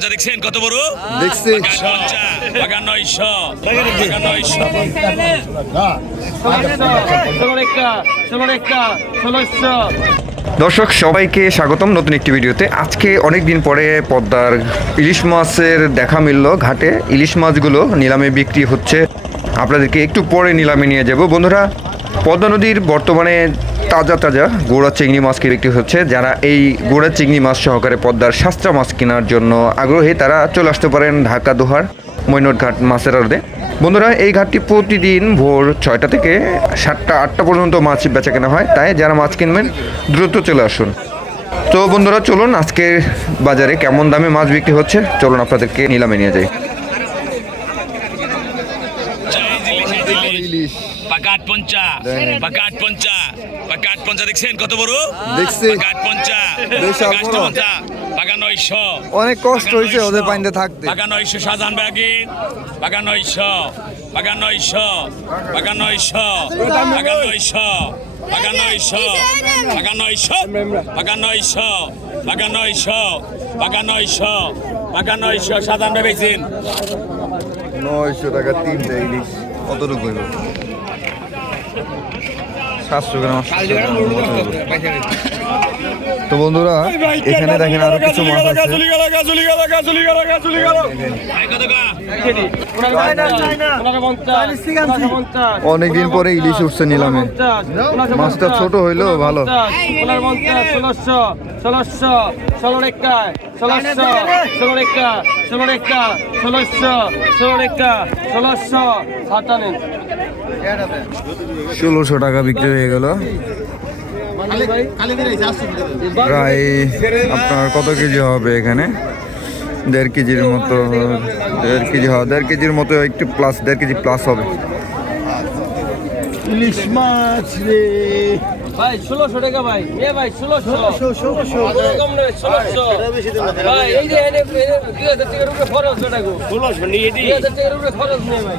দেখছেন? কত বড়? দেখছি। দর্শক সবাইকে স্বাগতম নতুন একটি ভিডিওতে। আজকে অনেক দিন পরে পদ্মার ইলিশ মাছের দেখা মিলল ঘাটে। ইলিশ মাছগুলো নিলামে বিক্রি হচ্ছে। আপনাদেরকে একটু পরে নিলামে নিয়ে যাব। বন্ধুরা পদ্মা নদীর বর্তমানে তাজা তাজা গোড়া চিংড়ি মাছকে বিক্রি হচ্ছে? যারা এই গোড়া চিংড়ি মাছ সহকারে পদ্মার শাস্ত্রা মাছ কেনার জন্য আগ্রহী, তারা চলে আসতে পারেন ঢাকা দোহার মৈনট ঘাট মাছের আড়তে। বন্ধুরা, এই ঘাটটি প্রতিদিন ভোর ছয়টা থেকে সাতটা, আটটা পর্যন্ত মাছ বেচা কেনা হয়। তাই যারা মাছ কিনবেন, দ্রুত চলে আসুন। তো বন্ধুরা, চলুন আজকে বাজারে কেমন দামে মাছ বিক্রি হচ্ছে? চলুন আপনাদেরকে নিলামে নিয়ে যাই ইলিশ পাকাট পঞ্চা পাকাট পঞ্চা পাকাট পঞ্চা দেখছেন কত বড়? দেখছি। পাকাট পঞ্চা বিশাল পাকাট বড়। পঞ্চা বাগা নয়শো। অনেক কষ্ট হয়েছে। ওদের পানিতে থাকতে। বাগা নয়শো সাজান বাগা নয়শো বাগা নয়শো বাগা নয়শো বাগা নয়শো বাগা নয়শো বাগা নয়শো বাগা নয়শো বাগা নয়শো বাগা নয়শো বাগা নয়শো সাজান ভেবেছেন নয়শো টাকা তিনটা ইলিশ। কতটুকু সাতশো গ্রাম। তো বন্ধুরা এখানে দেখেন আরও কিছু মাছ আছে। অনেকদিন পরে ইলিশ উঠছে নিলামে। মাছটা ছোট হইলেও ভালো। ষোলোশো ষোলোশো ষোলো রেখা ষোলোশো ষোলো রেখা ষোলো রেখা ষোলোশো ষোলো রেখা ষোলোশো সাতান্ন ষোলোশো টাকা বিক্রি হয়ে গেল। প্রায় আপনার কত কেজি হবে এখানে? দেড় কেজির মতো দেড় কেজি হবে দেড় কেজির মতো একটু প্লাস দেড় কেজি প্লাস হবে। ইলিশ মাছ রে। ভাই ষোলোশো টাকা ভাই। এ ভাই ষোলোশো। কম নেবে ষোলোশো। ভাই এই যে এনে এনে দুই হাজার টাকার উপরে খরচ বেটা গো। ষোলোশো নিয়ে দুই হাজার টাকার উপরে খরচ নেই ভাই।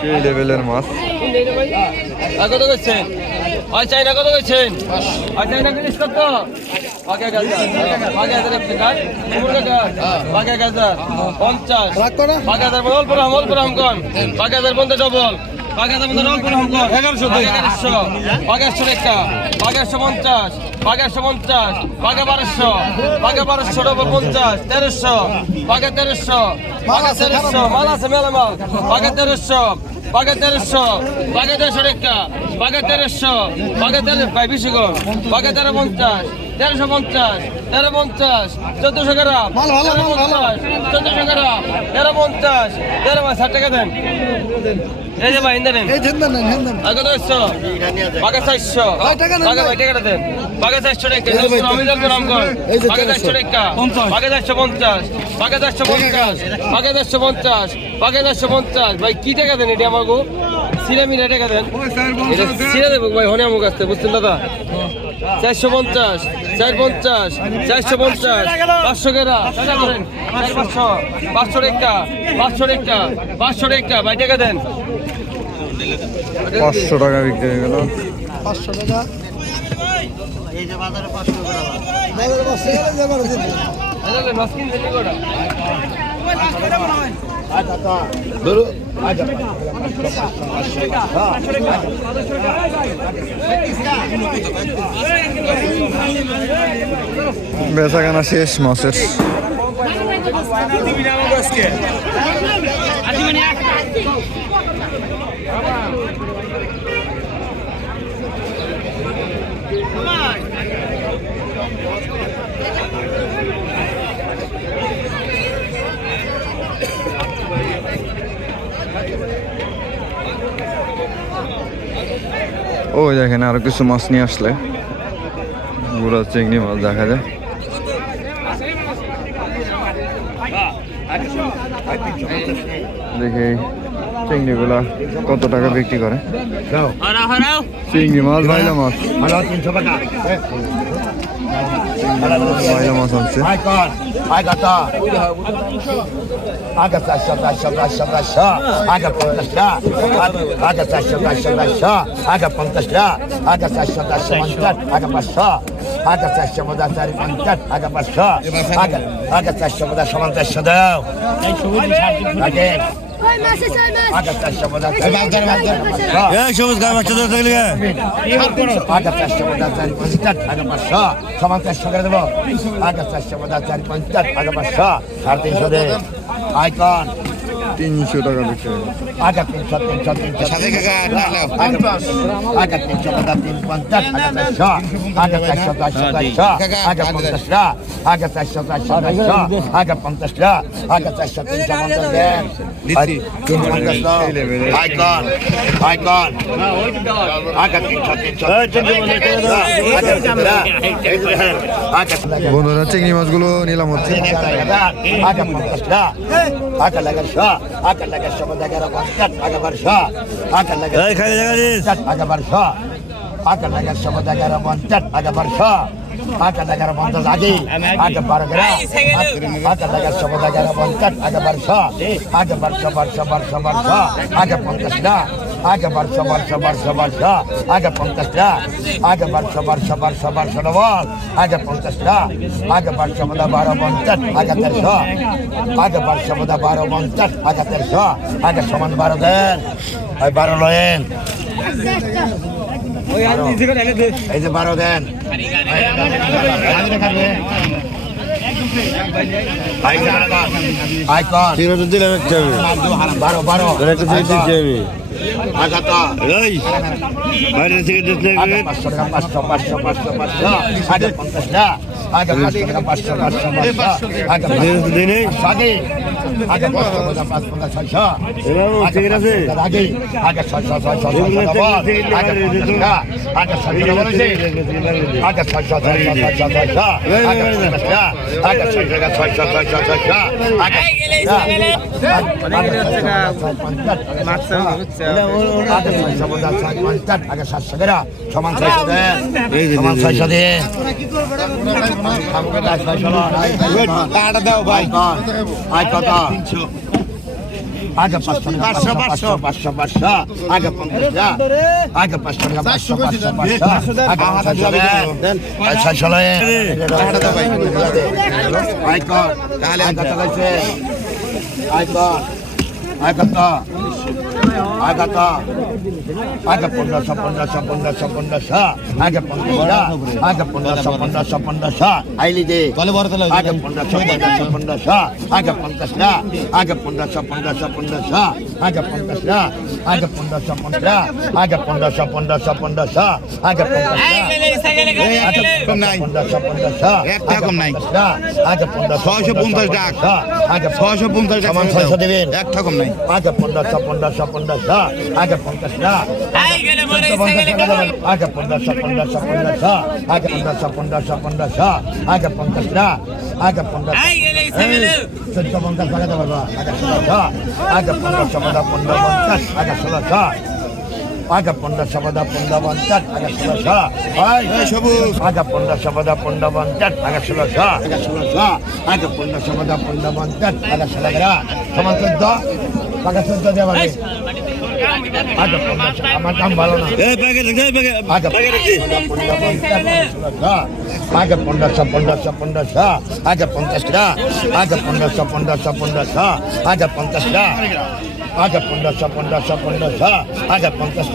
সেই লেভেলের মাছ। কত করছেন? হয় চাইনা কত করছেন? হয় চাইনা জিনিস কত পঞ্চাশ। অল্প রাম অল্প রাম কন পাঁচ হাজার পঞ্চাশ ডবল এগারোশো এগারোশো বাগেরশো একটা বাগেরশো পঞ্চাশ। বাগেরশো পঞ্চাশ। বাগে বারোশো। বাগে বারোশো ডবল পঞ্চাশ। তেরোশো। বাগে তেরোশো। বাগে তেরোশো। মাল। আছে মেলা মাল। বাগে তেরোশো। বাগে তেরোশো। বাগে তেরোশো একটা বাগে তেরোশো। বাগে তেরো ভাই বিশ বাগে তেরো পঞ্চাশ। তেরোশো পঞ্চাশ তেরো পঞ্চাশ চোদ্দশো গ্রাম চোদ্দশো গ্রাম তেরো পঞ্চাশ তেরো পাঁচ ষাট টাকা দেন। এই যে ভাই হিন্দা নেন আগে বাঘা চারশো। বাঘা ভাই। টাকাটা দেন। বাঘা চারশো টাকা। বাঘা চারশো পঞ্চাশ। বাঘা চারশো পঞ্চাশ। বাঘা চারশো পঞ্চাশ। বাঘা চারশো পঞ্চাশ। ভাই কি টাকা দেন এটি আমার গো সিরে মিরে টাকা দেন। এটা দেবো ভাই হনে আমার কাছে বুঝছেন দাদা? চারশো পঞ্চাশ চার পঞ্চাশ চারশো পঞ্চাশ পাঁচশো করেন। পাঁচশো পাঁচশো টাকা পাঁচশো টাকা পাঁচশো টাকা ভাই টাকা দেন। পাঁচশো টাকা বিক্রি হয়ে গেল। পাঁচশো টাকা। বাজারে পাঁচশো টাকা ধরো বেচাকানা শেষ মাসের আজকে। ওই দেখেন আরও কিছু মাছ নিয়ে আসলে। গুড়া চিংড়ি মাছ দেখা যায়। দেখি চিংড়িগুলা কত টাকা বিক্রি করে। চিংড়ি মাছ ভাইলা মাছ। ভাইলা মাছ আছে Aga taşa taşa moda tari mantar, aga başa, şaman taşa করে দেবো, aga taşa moda tari mantar, aga başa, সাড়ে তিনশো দে, আইকন তিনশো টাকা বিক্রি tasha tasha. Aga pantasla. Aga tasha tasha tasha. Aga pantasla. Aga tasha pincha pantat. Liti. Pin pantasla. Icon. Icon. Aga pincha pincha. Aga pincha. Aga বন্ধুরা চিংড়ি মাছগুলো নিলাম হচ্ছে Aga pantasla. Aga lagasha. Aga lagasha madagara pantat. Aga barsha. Aga lagasha. এই খালি জায়গা দিস Tat aga barsha. Aga laga sabada gara montat aga barsha. Aga laga montat lagi. Aga bargara. Aga laga sabada gara montat aga barsha. Aga barsha barsha barsha barsha. Aga pontasla. Aga barsha barsha barsha barsha. Aga pontasla. Aga barsha barsha barsha barsha lawal. Aga pontasla. Aga barsha bada bara montat aga tersha. Aga barsha bada bara montat aga tersha. Aga saman bara den. Ay bara loyen. এই যে বারো দেন icon cigarette দিলাম একটা আমি বারো বারো তোর একটা সিগারেট দিচ্ছি আমি আগাত এই বাইরে সিগারেট দিস আগে পাঁচশো পাঁচশো পাঁচশো পাঁচশো আগে পঞ্চাশ টাকা আগে পাঁচশো টাকা পাঁচশো পাঁচশো পাঁচশো আগে নেই আগে আগে পাঁচশো টাকা পাঁচ পঞ্চাশ ছয়শো এবাবু আগে আগে ছয়শো ছয়শো ছয়শো পঞ্চাশ আগে ছয়শো আগে ছয়শো ছয়শো ছয়শো ছয়শো আগে পঞ্চাশ টাকা আগে ছয়শো টাকা ছয়শো ছয়শো ছয়শো আগে আগে ছয়শো। পঞ্চাশ আগে সাতশো টাকা সমান ছয়শো দেন সমান ছয়শো দেন টাকাটা দাও ভাই। আয় কত আগে পাঁচশো পাঁচশো পাঁচশো পাঁচশো। পাঁচশো আগে পঞ্চাশ আগে পাঁচশো টাকা পাঁচশো পাঁচশো পাঁচশো আগে ছয়শো দেন আয় ছয়শো লয়ে আয় কর তাহলে আয় কত লাগছে আয় आगे আয় কত আয় কত আগে পনেরোশো পনেরোশো পনেরোশো পনেরোশো আগে পনেরোশো আগে পনেরোশো পনেরোশো পনেরোশো আইলি দে আগে পনেরোশো পনেরোশো পনেরোশো আগে পঞ্চাশটা আগে পনেরোশো পনেরোশো পনেরোশো আগে পঞ্চাশটা আগে পনেরোশো পনেরো আগে পনেরোশো পনেরোশো পনেরোশো আগে পনেরোশো পনেরোশো একটা কম নাই। আগে পনেরোশো ছয়শো পঞ্চাশ টাকা। আগে ছয়শো পঞ্চাশ টাকা সমান ছয়শো দেবেন একটা কম নাই আগে পনেরোশো পনেরোশো পনেরোশো আগে পঞ্চাশটা আগে পনেরোশো পনেরোশো পনেরোশো আগে পনেরোশো পনেরোশো পনেরোশো আগে পঞ্চাশটা আগে পনেরোশো চোদ্দ পঞ্চাশ টাকা দেবো আগে আগে পনেরোশো পনেরো পঞ্চাশ আগে ষোলোশো আগে পনেরোশো পনেরো পনেরো পঞ্চাশ আগে ষোলোশো সবুজ আগে পনেরোশো পনেরো পনেরো পঞ্চাশ আগে ষোলোশো আগে ষোলোশো আগে পনেরোশো পনেরো পনেরো পঞ্চাশ আগে ষোলো সমান চোদ্দ আগে চোদ্দ দেওয়া আগে পনেরোশো আমার দাম ভালো না এই প্যাকেট এই প্যাকেট আগে আগে পনেরোশো পনেরোশো পনেরোশো আগে পঞ্চাশ টাকা আগে পনেরোশো পনেরোশো পনেরোশো আগে পঞ্চাশ টাকা আগে পনেরোশো পনেরোশো পনেরোশো আগে পঞ্চাশ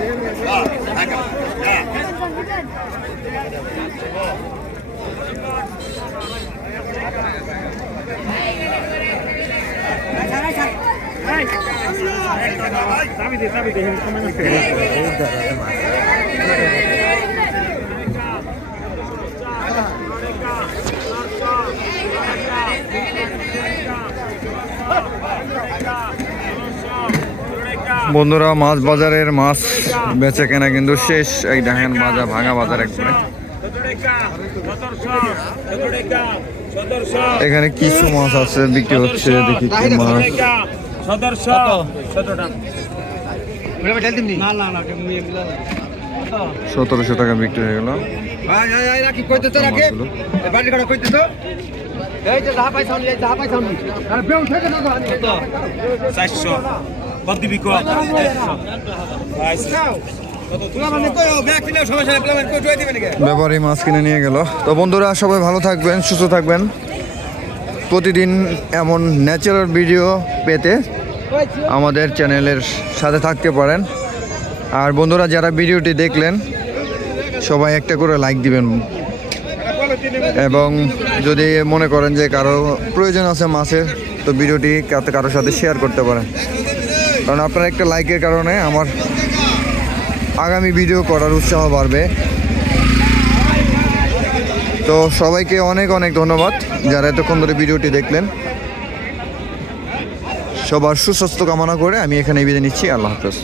Sabe, sabe, sabe, sabe, sabe, sabe, sabe, sabe, sabe, sabe, sabe, sabe, sabe, বন্ধুরা মাছ বাজারের মাছ বেচে কেনা কিন্তু শেষ। এই দেখেন বাজার ভাঙা বাজার একবারে এখানে কিছু মাছ আছে বিক্রি হচ্ছে দেখি কি মাছ। সতেরোশো টাকা বিক্রি হয়ে গেল। চারশো। ব্যাপারী মাছ কিনে নিয়ে গেল। তো বন্ধুরা, সবাই ভালো থাকবেন, সুস্থ থাকবেন। প্রতিদিন এমন ন্যাচারাল ভিডিও পেতে আমাদের চ্যানেলের সাথে থাকতে পারেন। আর বন্ধুরা, যারা ভিডিওটি দেখলেন, সবাই একটা করে লাইক দিবেন। এবং যদি মনে করেন যে কারও প্রয়োজন আছে মাছের, তো ভিডিওটি কারোর সাথে শেয়ার করতে পারেন। কারণ আপনার একটা লাইকের কারণে আমার আগামী ভিডিও করার উৎসাহ বাড়বে। তো সবাইকে অনেক অনেক ধন্যবাদ যারা এতক্ষণ ধরে ভিডিওটি দেখলেন। সবার সুস্বাস্থ্য কামনা করে আমি এখানে বিদায় নিচ্ছি। আল্লাহ হাফেজ।